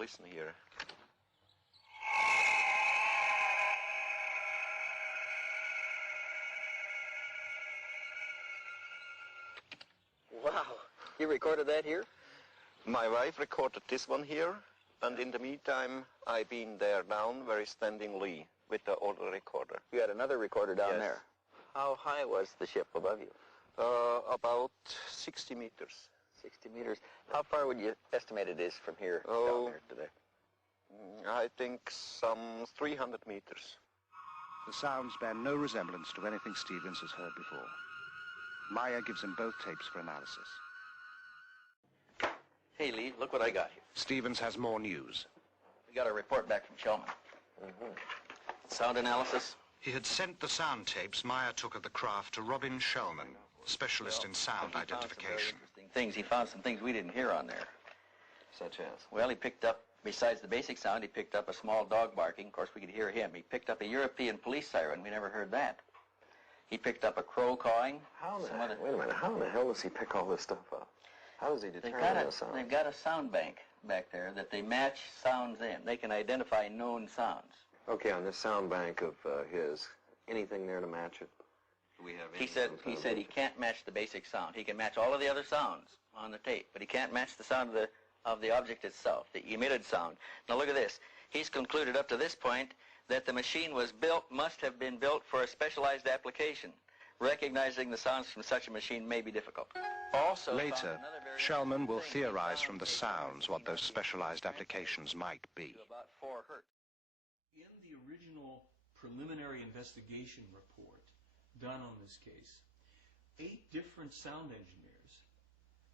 listen here. Wow, you recorded that here? My wife recorded this one here, and in the meantime, I've been there down where he's standing Lee with the older recorder. You had another recorder down Yes. there. How high was the ship above you? About 60 meters. 60 meters. How far would you estimate it is from here down there to there? I think some 300 meters. The sounds bear no resemblance to anything Stevens has heard before. Meier gives him both tapes for analysis. Hey, Lee, look what I got here. Stevens has more news. We got a report back from Shellman. Sound analysis. He had sent the sound tapes Meier took of the craft to Robin Shellman, specialist in sound identification. He found some things we didn't hear on there. Such as? Well, he picked up, besides the basic sound, he picked up a small dog barking. Of course, we could hear him. He picked up a European police siren. We never heard that. He picked up a crow cawing. Wait a minute, how in the hell does he pick all this stuff up? How does he determine the sound? They've got a sound bank back there that they match sounds in. They can identify known sounds. Okay, on this sound bank of his, anything there to match it? Do we have He said he can't match the basic sound. He can match all of the other sounds on the tape, but he can't match the sound of the object itself, the emitted sound. Now look at this. He's concluded up to this point that the machine must have been built for a specialized application. Recognizing the sounds from such a machine may be difficult. Also, later, Shellman will theorize from the sounds what those specialized applications might be. About 4 hertz. In the original preliminary investigation report done on this case, 8 different sound engineers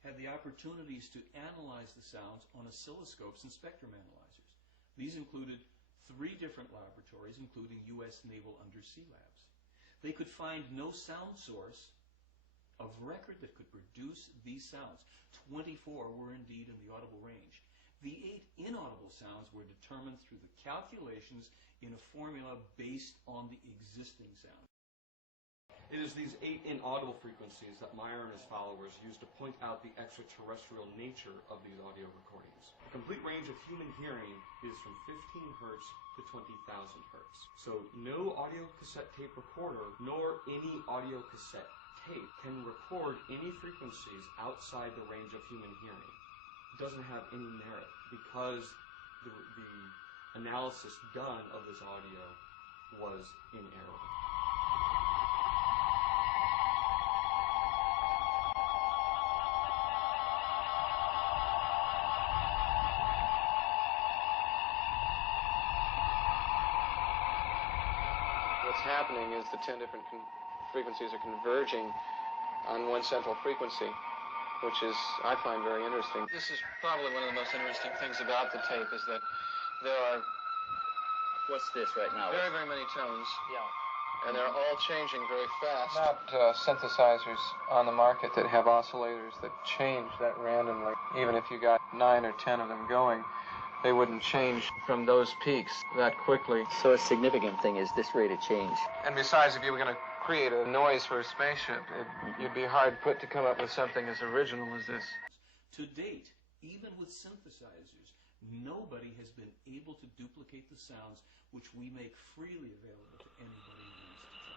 had the opportunities to analyze the sounds on oscilloscopes and spectrum analyzers. These included 3 different laboratories, including U.S. Naval Undersea Labs. They could find no sound source of record that could produce these sounds. 24 were indeed in the audible range. The 8 inaudible sounds were determined through the calculations in a formula based on the existing sound. It is these 8 inaudible frequencies that Meier and his followers used to point out the extraterrestrial nature of these audio recordings. The complete range of human hearing is from 15 hertz to 20,000 hertz. So no audio cassette tape recorder nor any audio cassette tape can record any frequencies outside the range of human hearing. It doesn't have any merit because the analysis done of this audio was in error. What's happening is the 10 different frequencies are converging on one central frequency, which is, I find, very interesting. This is probably one of the most interesting things about the tape is that there are What's this right now? very, very many tones. Yeah. And they're all changing very fast. Not synthesizers on the market that have oscillators that change that randomly. Even if you got 9 or 10 of them going, they wouldn't change from those peaks that quickly. So a significant thing is this rate of change. And besides, if you were going to create a noise for a spaceship, you'd be hard put to come up with something as original as this. To date, even with synthesizers, nobody has been able to duplicate the sounds which we make freely available to anybody who wants to try.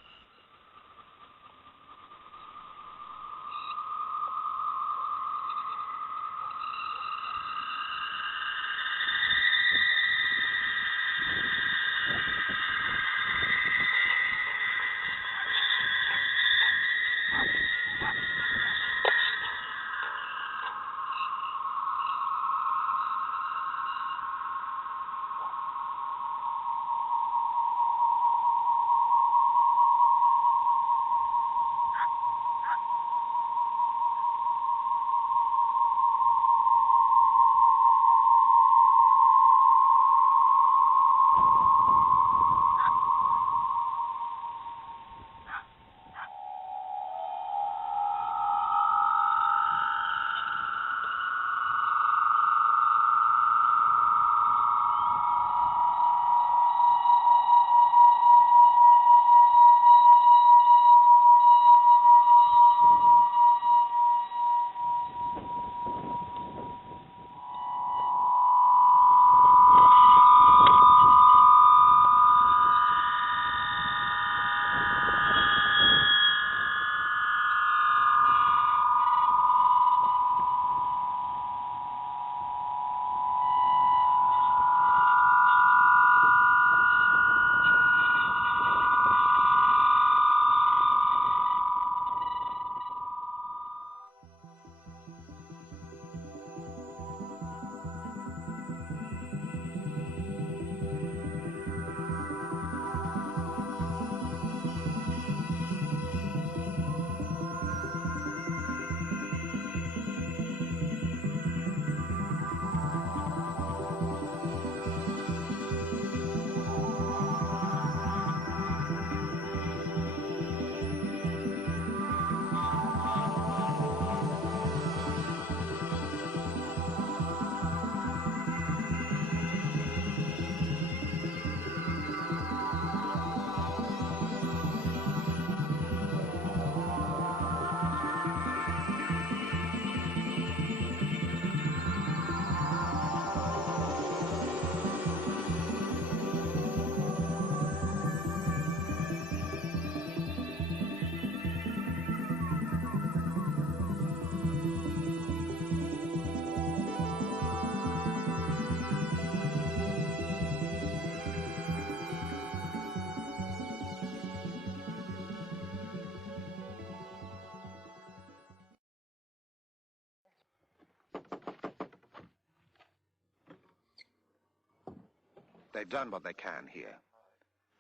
They've done what they can here.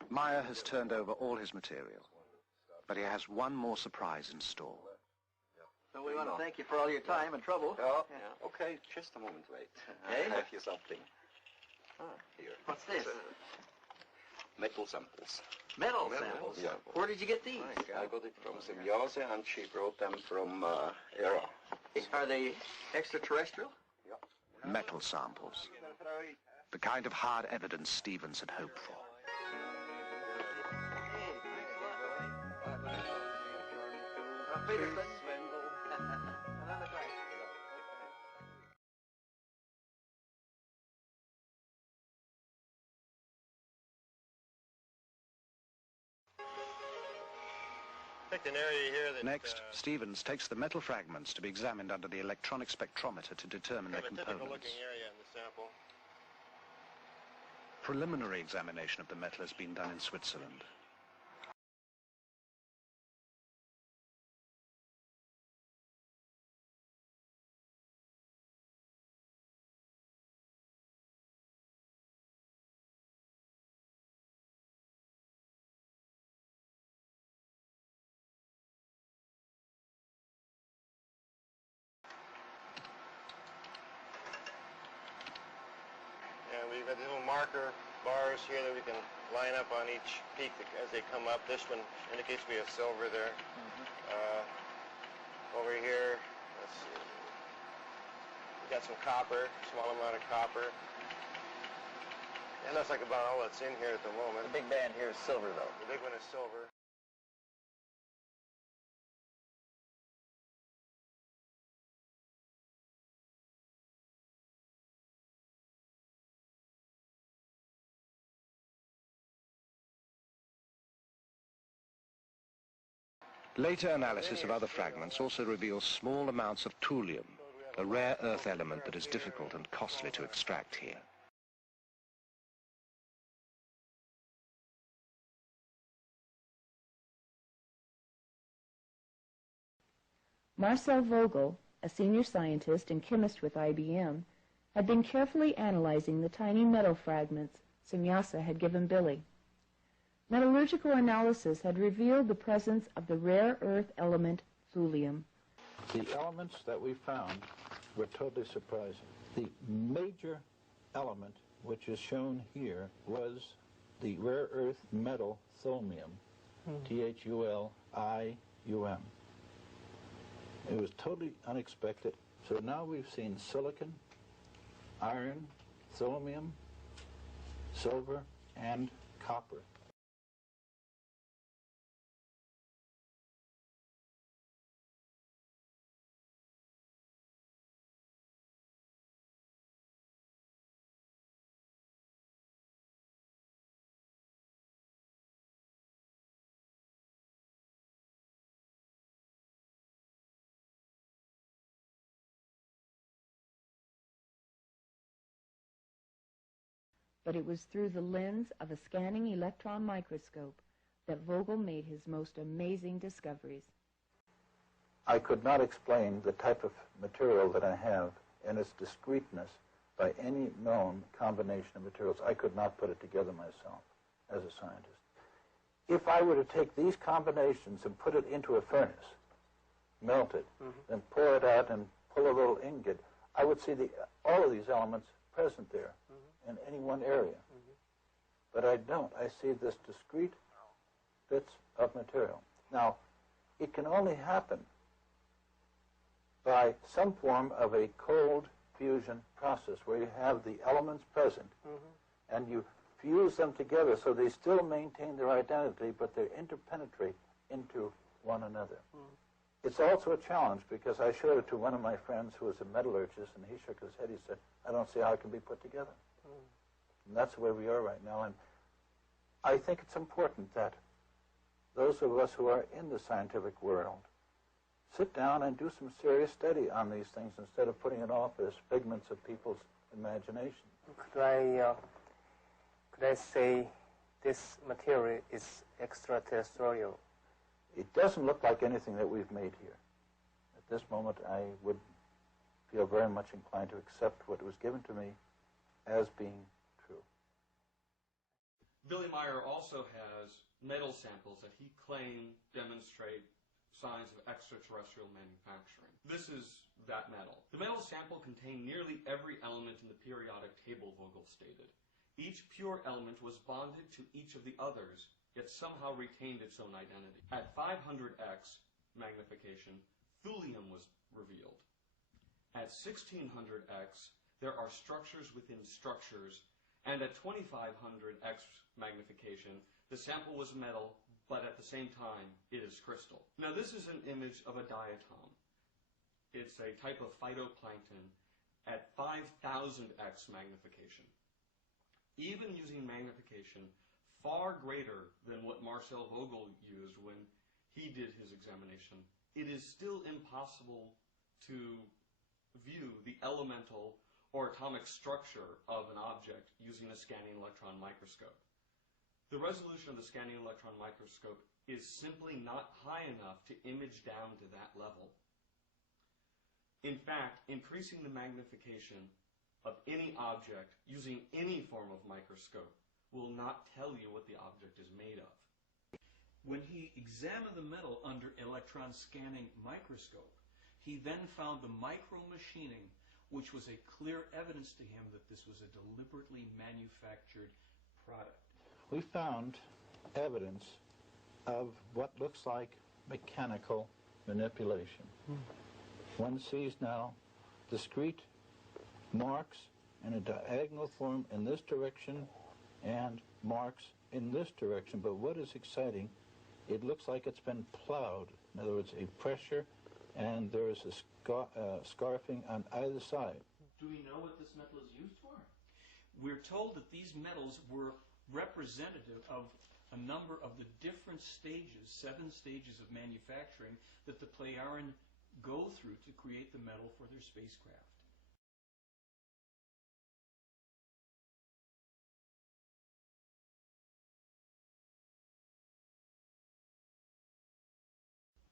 Meier has turned over all his material, but he has one more surprise in store. So we want to thank you for all your time and trouble. Oh, yeah. Okay, just a moment, wait. Okay. I have here something. Here. What's this? Metal samples. Metal samples? Yeah. Where did you get these? I got it from Semyase, and she brought them from Era. Are they extraterrestrial? Yeah. Metal samples. The kind of hard evidence Stevens had hoped for. Next, Stevens takes the metal fragments to be examined under the electronic spectrometer to determine their components. Preliminary examination of the metal has been done in Switzerland. And we've got these little marker bars here that we can line up on each peak as they come up. This one indicates we have silver there. Over here, let's see. We got some copper, small amount of copper. And that's like about all that's in here at the moment. The big band here is silver, though. The big one is silver. Later analysis of other fragments also reveals small amounts of thulium, a rare earth element that is difficult and costly to extract here. Marcel Vogel, a senior scientist and chemist with IBM, had been carefully analyzing the tiny metal fragments Semyase had given Billy. Metallurgical analysis had revealed the presence of the rare earth element thulium. The elements that we found were totally surprising. The major element, which is shown here, was the rare earth metal thulium, Thulium. It was totally unexpected. So now we've seen silicon, iron, thulium, silver, and copper. But it was through the lens of a scanning electron microscope that Vogel made his most amazing discoveries. I could not explain the type of material that I have and its discreteness by any known combination of materials. I could not put it together myself as a scientist. If I were to take these combinations and put it into a furnace, melt it, then pour it out and pull a little ingot, I would see all of these elements present there in any one area. But I don't. I see this discrete bits of material. Now, it can only happen by some form of a cold fusion process where you have the elements present and you fuse them together so they still maintain their identity, but they interpenetrate into one another. It's also a challenge because I showed it to one of my friends who was a metallurgist, and he shook his head. He said, I don't see how it can be put together. And that's where we are right now. And I think it's important that those of us who are in the scientific world sit down and do some serious study on these things instead of putting it off as figments of people's imagination. Could I say this material is extraterrestrial? It doesn't look like anything that we've made here. At this moment, I would feel very much inclined to accept what was given to me as being Billy Meier also has metal samples that he claimed demonstrate signs of extraterrestrial manufacturing. This is that metal. The metal sample contained nearly every element in the periodic table, Vogel stated. Each pure element was bonded to each of the others, yet somehow retained its own identity. At 500x magnification, thulium was revealed. At 1600x, there are structures within structures, and at 2500x magnification, the sample was metal, but at the same time, it is crystal. Now, this is an image of a diatom. It's a type of phytoplankton at 5000x magnification. Even using magnification far greater than what Marcel Vogel used when he did his examination, it is still impossible to view the elemental or atomic structure of an object using a scanning electron microscope. The resolution of the scanning electron microscope is simply not high enough to image down to that level. In fact, increasing the magnification of any object using any form of microscope will not tell you what the object is made of. When he examined the metal under electron scanning microscope, he then found the micro-machining, which was a clear evidence to him that this was a deliberately manufactured product. We found evidence of what looks like mechanical manipulation. One sees now discrete marks in a diagonal form in this direction and marks in this direction. But what is exciting, it looks like it's been plowed. In other words, a pressure, and there is a scarfing on either side. Do we know what this metal is used for? We're told that these metals were representative of a number of the different stages, 7 stages of manufacturing that the Plejaren go through to create the metal for their spacecraft.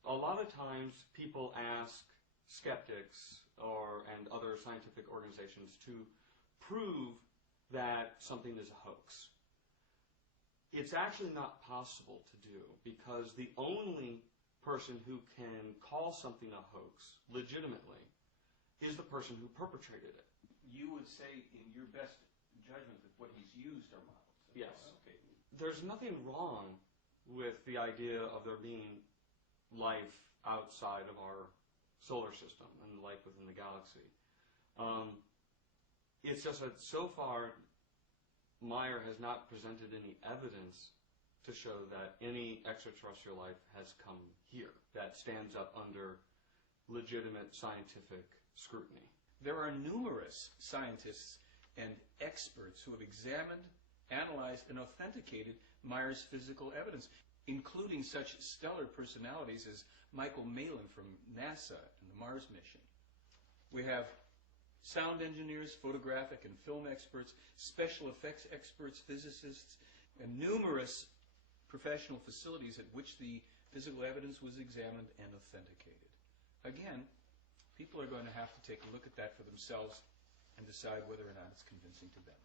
A lot of times people ask skeptics and other scientific organizations to prove that something is a hoax. It's actually not possible to do, because the only person who can call something a hoax legitimately is the person who perpetrated it. You would say, in your best judgment, that what he's used are models. Yes. Okay. There's nothing wrong with the idea of there being life outside of our solar system and life within the galaxy. It's just that so far Meier has not presented any evidence to show that any extraterrestrial life has come here that stands up under legitimate scientific scrutiny. There are numerous scientists and experts who have examined, analyzed, and authenticated Meier's physical evidence, including such stellar personalities as Michael Malin from NASA and the Mars mission. We have sound engineers, photographic and film experts, special effects experts, physicists, and numerous professional facilities at which the physical evidence was examined and authenticated. Again, people are going to have to take a look at that for themselves and decide whether or not it's convincing to them.